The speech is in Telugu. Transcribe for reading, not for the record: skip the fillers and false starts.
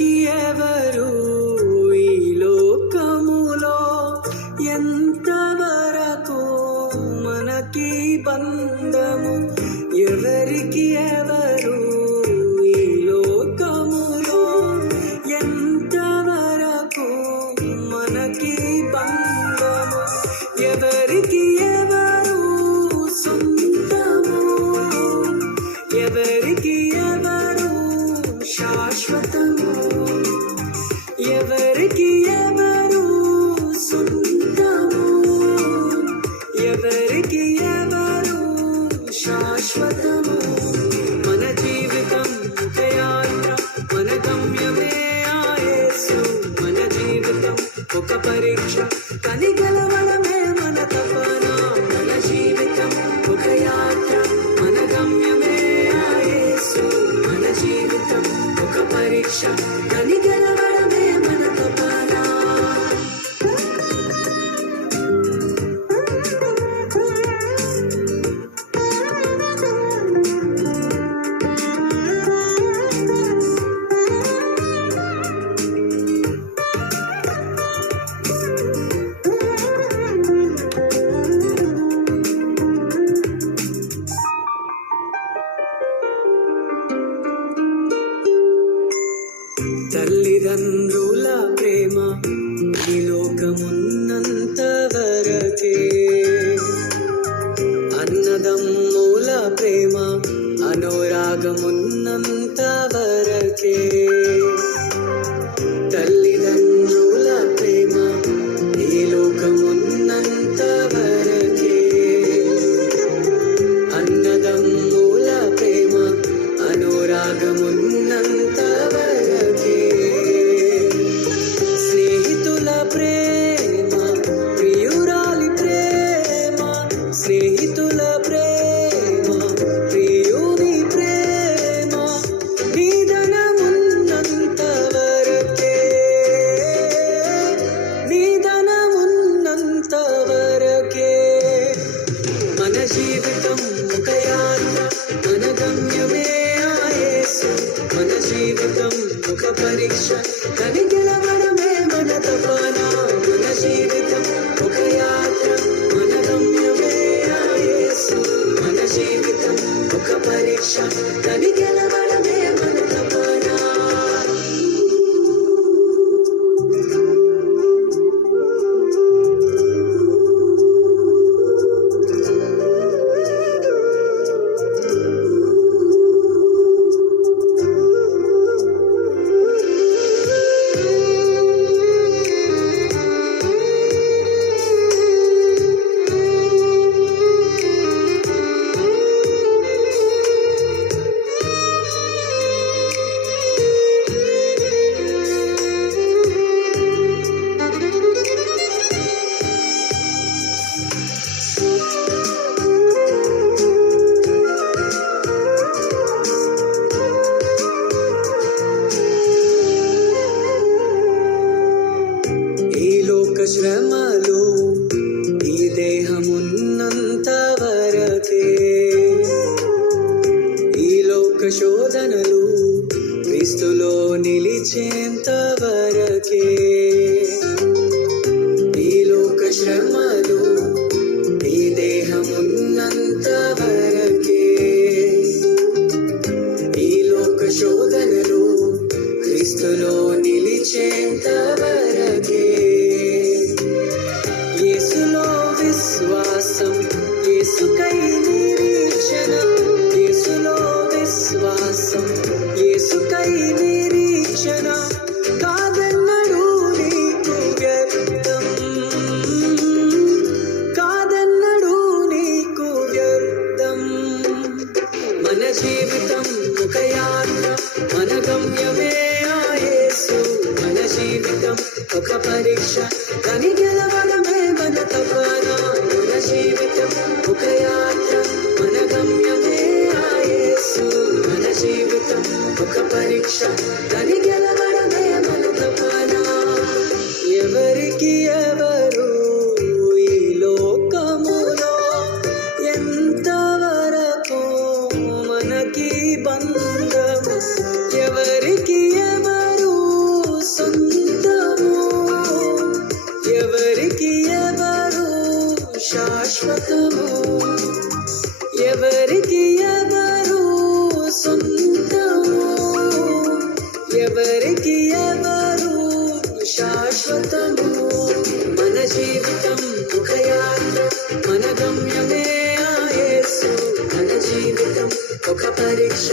ఎవరికి ఎవరు ఈ లోకములో ఎంతవరకు మనకి బంధము ఎవరికి ఎవరు ఈ లోకములో ఎంతవరకు మనకి బంధము ఎవరికి ఎవరు సొంతము ఎవరికి ఎవరు శాశ్వతము ఎవరికి ఎవరు సొంతము ఎవరికి ఎవరు శాశ్వతము మన జీవితం ఒక యాత్ర మన గమ్యమే ఆ యేసు మన జీవితం ఒక పరీక్ష కని గెలవడమే మన తపన మన జీవితం ఒక యాత్ర మన గమ్యమే ఆ యేసు మన జీవితం ఒక పరీక్ష కని గెలవడమే మన తపన తల్లిదండ్రుల ప్రేమ ఈ లోకమున్నంత వరకే అన్నదమ్ముల ప్రేమ అనురాగమున్నంత వరకే తల్లిదండ్రుల ప్రేమ ఈ లోకమున్నంత వరకే అన్నదమ్ముల ప్రేమ అనురాగమున్నంత వరకే స్నేహితుల ప్రేమ ప్రియురాలి ప్రేమ స్నేహితుల ప్రేమ ప్రియుని ప్రేమ నిధనమున్నంత వరకే నిధనమున్నంత వరకే మన జీవితం ఒక యాత్ర మన గమ్యమే ఆ యేసు మన జీవితం ఒక పరీక్ష కని గెలవడమే మన తపన మన జీవితం ఒక యాత్ర మన గమ్యమే ఆ యేసు మన జీవితం ఒక పరీక్ష కని గెలవడమే మన తపన శ్రమలు ఈ దేహమున్నంత వరకే ఈ లోక శోధనలు క్రీస్తులో నిలిచేంత వరకే ఈ లోక శ్రమలు ఈ దేహమున్నంత వరకే ఈ లోక శోధనలు క్రీస్తులో నిలిచేంత వరకే యేసులో విశ్వాసం యేసుకై నిరీక్షణ యేసులో విశ్వాసం యేసుకై నిరీక్షణ కాదన్నడు నీకు వ్యర్థం కాదన్నడు నీకు వ్యర్థం మన జీవితం ఒక యాత్ర మన గమ్యమే ఆ యేసు మన జీవితం ఒక పరీక్ష కని గెలవడమే మన తపన మన జీవితం ఒక యాత్ర మన గమ్యమే ఆ యేసు మన జీవితం ఒక పరీక్ష కని గెలవడమే శాశ్వతము. ఎవరికి ఎవరు సొంతము, ఎవరికి ఎవరు శాశ్వతము. మన జీవితం ఒక యాత్ర, మన గమ్యమే ఆ యేసు. మన జీవితం ఒక పరీక్ష,